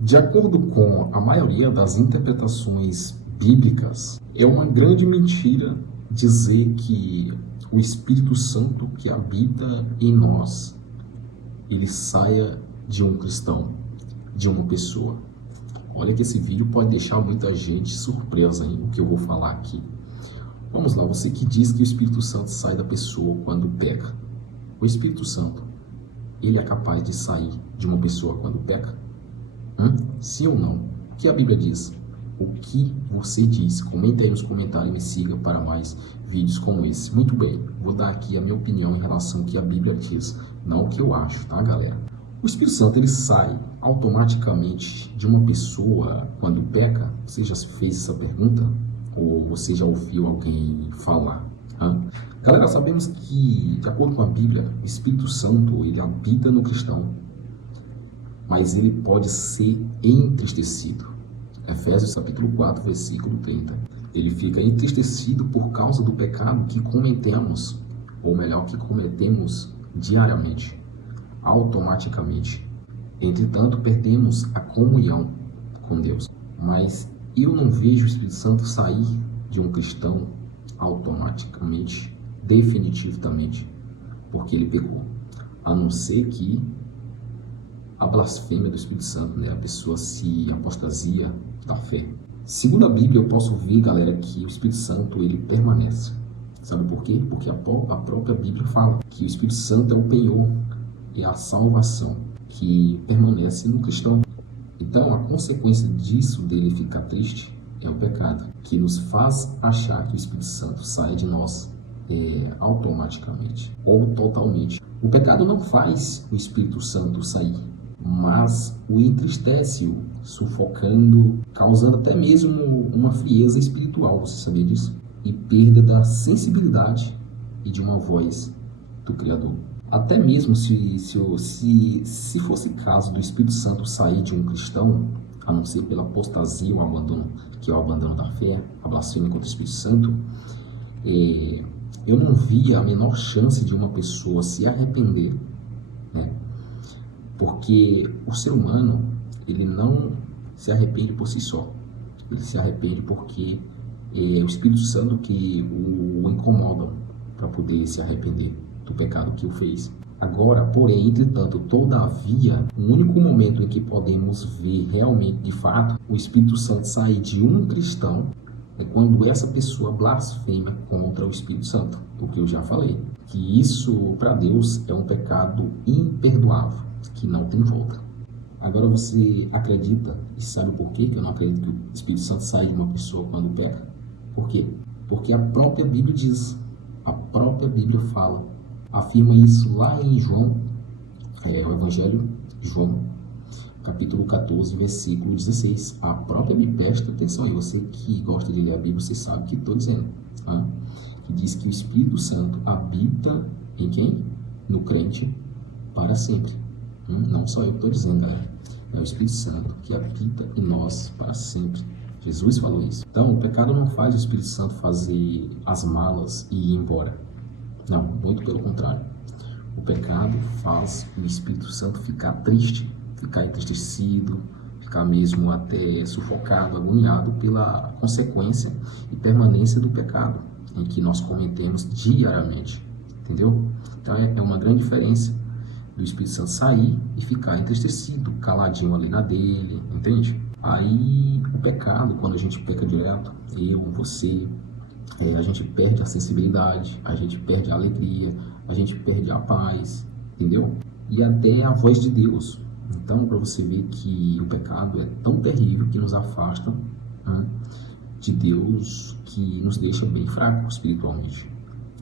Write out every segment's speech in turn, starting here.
De acordo com a maioria das interpretações bíblicas, é uma grande mentira dizer que o Espírito Santo que habita em nós, ele saia de um cristão, de uma pessoa. Olha que esse vídeo pode deixar muita gente surpresa em o que eu vou falar aqui. Vamos lá, você que diz que o Espírito Santo sai da pessoa quando peca. O Espírito Santo, ele é capaz de sair de uma pessoa quando peca? Sim ou não? O que a Bíblia diz? O que você diz? Comente aí nos comentários e me siga para mais vídeos como esse. Muito bem, vou dar aqui a minha opinião em relação ao que a Bíblia diz, não o que eu acho, tá, galera? O Espírito Santo, ele sai automaticamente de uma pessoa quando peca? Você já fez essa pergunta? Ou você já ouviu alguém falar? Galera, sabemos que, de acordo com a Bíblia, o Espírito Santo, ele habita no cristão, mas ele pode ser entristecido. Efésios capítulo 4, versículo 30. Ele fica entristecido por causa do pecado que cometemos, ou melhor, que cometemos diariamente, automaticamente. Entretanto, perdemos a comunhão com Deus. Mas eu não vejo o Espírito Santo sair de um cristão automaticamente, definitivamente, porque ele pecou. A não ser que a blasfêmia do Espírito Santo, né? A pessoa se apostasia da fé. Segundo a Bíblia, eu posso ver, galera, que o Espírito Santo, ele permanece. Sabe por quê? Porque a própria Bíblia fala que o Espírito Santo é o penhor, é a salvação que permanece no cristão. Então, a consequência disso, dele ficar triste, é o pecado, que nos faz achar que o Espírito Santo sai de nós automaticamente ou totalmente. O pecado não faz o Espírito Santo sair, mas o entristece-o, sufocando, causando até mesmo uma frieza espiritual, você sabia disso? E perda da sensibilidade e de uma voz do Criador. Até mesmo se fosse caso do Espírito Santo sair de um cristão, a não ser pela apostasia, o abandono, que é o abandono da fé, a blasfêmia contra o Espírito Santo, eu não via a menor chance de uma pessoa se arrepender, né? Porque o ser humano, ele não se arrepende por si só. Ele se arrepende porque é o Espírito Santo que o incomoda para poder se arrepender do pecado que o fez. Agora, porém, entretanto, todavia, o único momento em que podemos ver realmente, de fato, o Espírito Santo sair de um cristão é quando essa pessoa blasfema contra o Espírito Santo. O que eu já falei, que isso, para Deus, é um pecado imperdoável, que não tem volta. Agora você acredita e sabe por quê que eu não acredito que o Espírito Santo sai de uma pessoa quando peca? Por quê? Porque a própria Bíblia diz, a própria Bíblia fala, afirma isso lá em João, o Evangelho de João, capítulo 14, versículo 16. A própria Bíblia, presta atenção aí, você que gosta de ler a Bíblia, você sabe o que estou dizendo, tá? Que diz que o Espírito Santo habita em quem? No crente para sempre. Não só eu que estou dizendo, galera. É o Espírito Santo que habita em nós para sempre. Jesus falou isso. Então, o pecado não faz o Espírito Santo fazer as malas e ir embora. Não, muito pelo contrário. O pecado faz o Espírito Santo ficar triste, ficar entristecido, ficar mesmo até sufocado, agoniado pela consequência e permanência do pecado em que nós cometemos diariamente. Entendeu? Então, é uma grande diferença do Espírito Santo sair e ficar entristecido, caladinho ali na dele, entende? Aí o pecado, quando a gente peca direto, eu, você, a gente perde a sensibilidade, a gente perde a alegria, a gente perde a paz, entendeu? E até a voz de Deus. Então, para você ver que o pecado é tão terrível que nos afasta, né, de Deus, que nos deixa bem fracos espiritualmente.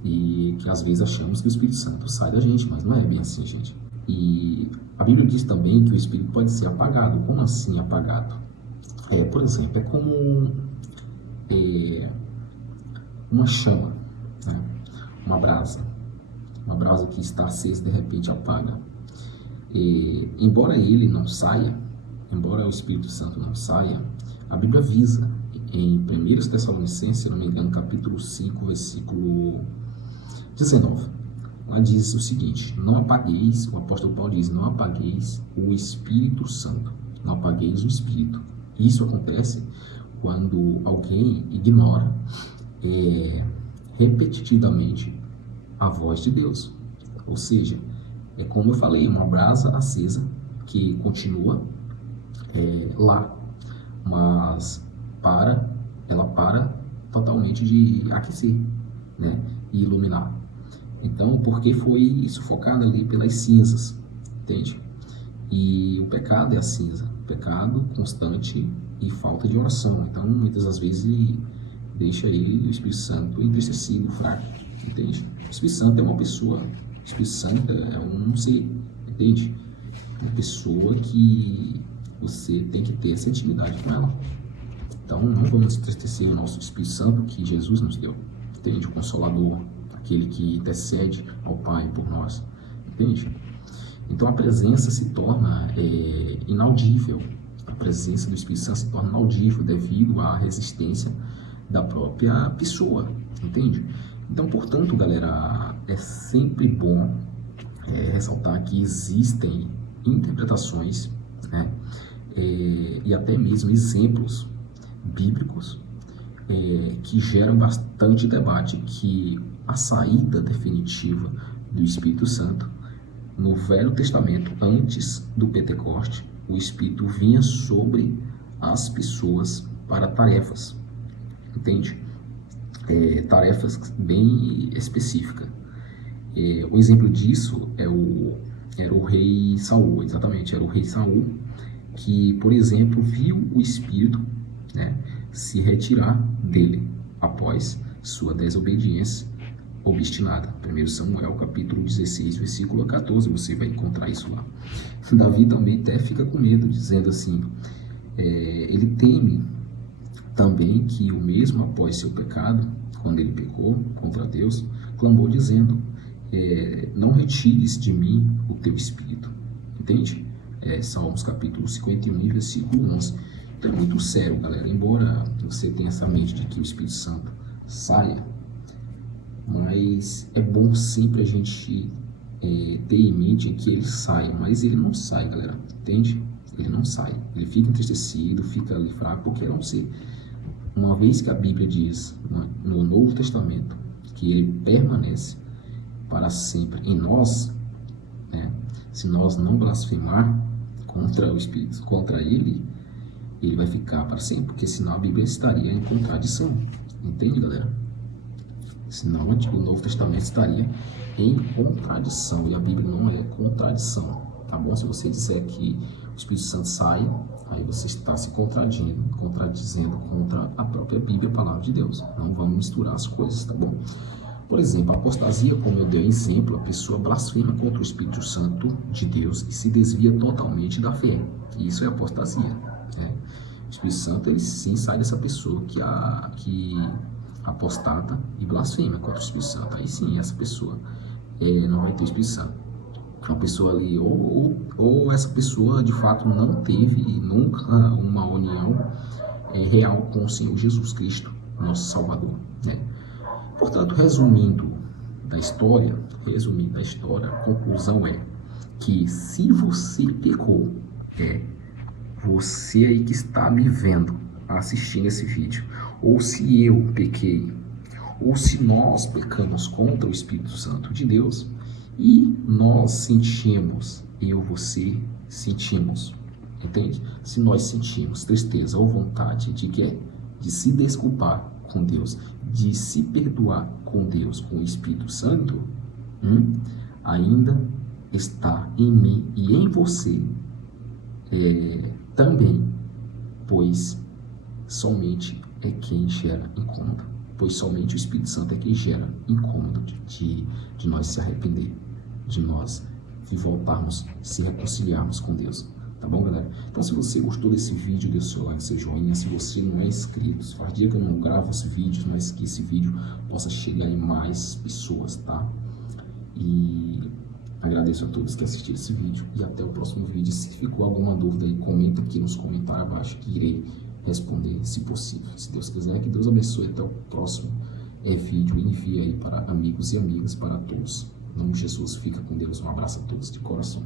E que às vezes achamos que o Espírito Santo sai da gente, mas não é bem assim, gente. E a Bíblia diz também que o Espírito pode ser apagado. Como assim apagado? Por exemplo, é como uma chama, né? Uma brasa que está acesa de repente apaga. Embora ele não saia, embora o Espírito Santo não saia, a Bíblia avisa em 1 Tessalonicenses, se não me engano, capítulo 5, versículo 19. Lá diz o seguinte: não apagueis, o apóstolo Paulo diz, não apagueis o Espírito Santo. não apagueis o espírito. Isso acontece quando alguém ignora repetitivamente a voz de Deus. Ou seja, é como eu falei, uma brasa acesa que continua lá, mas ela para totalmente de aquecer, né, e iluminar. Então, porque foi sufocada ali pelas cinzas, entende? E o pecado é a cinza, o pecado constante e falta de oração. Então, muitas das vezes, ele deixa ele, o Espírito Santo, entristecido, fraco, entende? O Espírito Santo é uma pessoa, o Espírito Santo é um ser, entende? Uma pessoa que você tem que ter essa intimidade com ela. Então, não vamos entristecer o nosso Espírito Santo que Jesus nos deu, entende? O Consolador, aquele que intercede ao Pai por nós, entende? Então, a presença se torna inaudível. A presença do Espírito Santo se torna inaudível devido à resistência da própria pessoa, entende? Então, portanto, galera, é sempre bom ressaltar que existem interpretações, né, e até mesmo exemplos bíblicos que geram bastante debate, que a saída definitiva do Espírito Santo no Velho Testamento, antes do Pentecoste, o Espírito vinha sobre as pessoas para tarefas, entende? Tarefas bem específicas. O exemplo disso era o rei Saul, exatamente, era o rei Saul, que, por exemplo, viu o Espírito, né, se retirar dele após sua desobediência obstinada. 1 Samuel, capítulo 16, versículo 14, você vai encontrar isso lá. Davi também até fica com medo, dizendo assim, ele teme também que o mesmo após seu pecado, quando ele pecou contra Deus, clamou dizendo, não retires de mim o teu espírito, entende? Salmos capítulo 51, versículo 11. Então é muito sério, galera, embora você tenha essa mente de que o Espírito Santo saia, mas é bom sempre a gente ter em mente que ele sai, mas ele não sai, galera, entende? Ele não sai, ele fica entristecido, fica ali fraco, porque é um ser. Uma vez que a Bíblia diz no Novo Testamento que ele permanece para sempre em nós, né? Se nós não blasfemar contra o Espírito, contra ele vai ficar para sempre, porque senão a Bíblia estaria em contradição, entende, galera? Senão o Novo Testamento estaria em contradição, e a Bíblia não é contradição, tá bom? Se você disser que o Espírito Santo sai, aí você está se contradizendo contra a própria Bíblia, a palavra de Deus. Não vamos misturar as coisas, tá bom? Por exemplo, a apostasia, como eu dei exemplo, a pessoa blasfema contra o Espírito Santo de Deus e se desvia totalmente da fé. Isso é apostasia, né? O Espírito Santo, ele sim sai dessa pessoa que apostata e blasfema contra o Espírito Santo. Aí sim, essa pessoa não vai ter o Espírito Santo. Uma pessoa ali, ou essa pessoa de fato não teve nunca uma união real com o Senhor Jesus Cristo, nosso Salvador, né? Portanto, resumindo da história, a conclusão é que se você pecou, você aí que está me vendo, assistindo esse vídeo, ou se eu pequei, ou se nós pecamos contra o Espírito Santo de Deus, e nós sentimos, você sentimos, entende? Se nós sentimos tristeza ou vontade de se desculpar com Deus, de se perdoar com Deus, com o Espírito Santo, ainda está em mim e em você também, pois somente é quem gera incômodo, pois somente o Espírito Santo é quem gera incômodo de nós se arrepender, de nós voltarmos, se reconciliarmos com Deus. Tá bom, galera? Então, se você gostou desse vídeo, dê o seu like, seu joinha. Se você não é inscrito, se faz dia que eu não gravo esse vídeo, mas que esse vídeo possa chegar em mais pessoas, tá? E agradeço a todos que assistiram esse vídeo e até o próximo vídeo. Se ficou alguma dúvida aí, comenta aqui nos comentários abaixo que irei responder, se possível. Se Deus quiser, que Deus abençoe. Até o próximo vídeo. Envie aí para amigos e amigas, para todos. Em nome de Jesus, fica com Deus. Um abraço a todos de coração.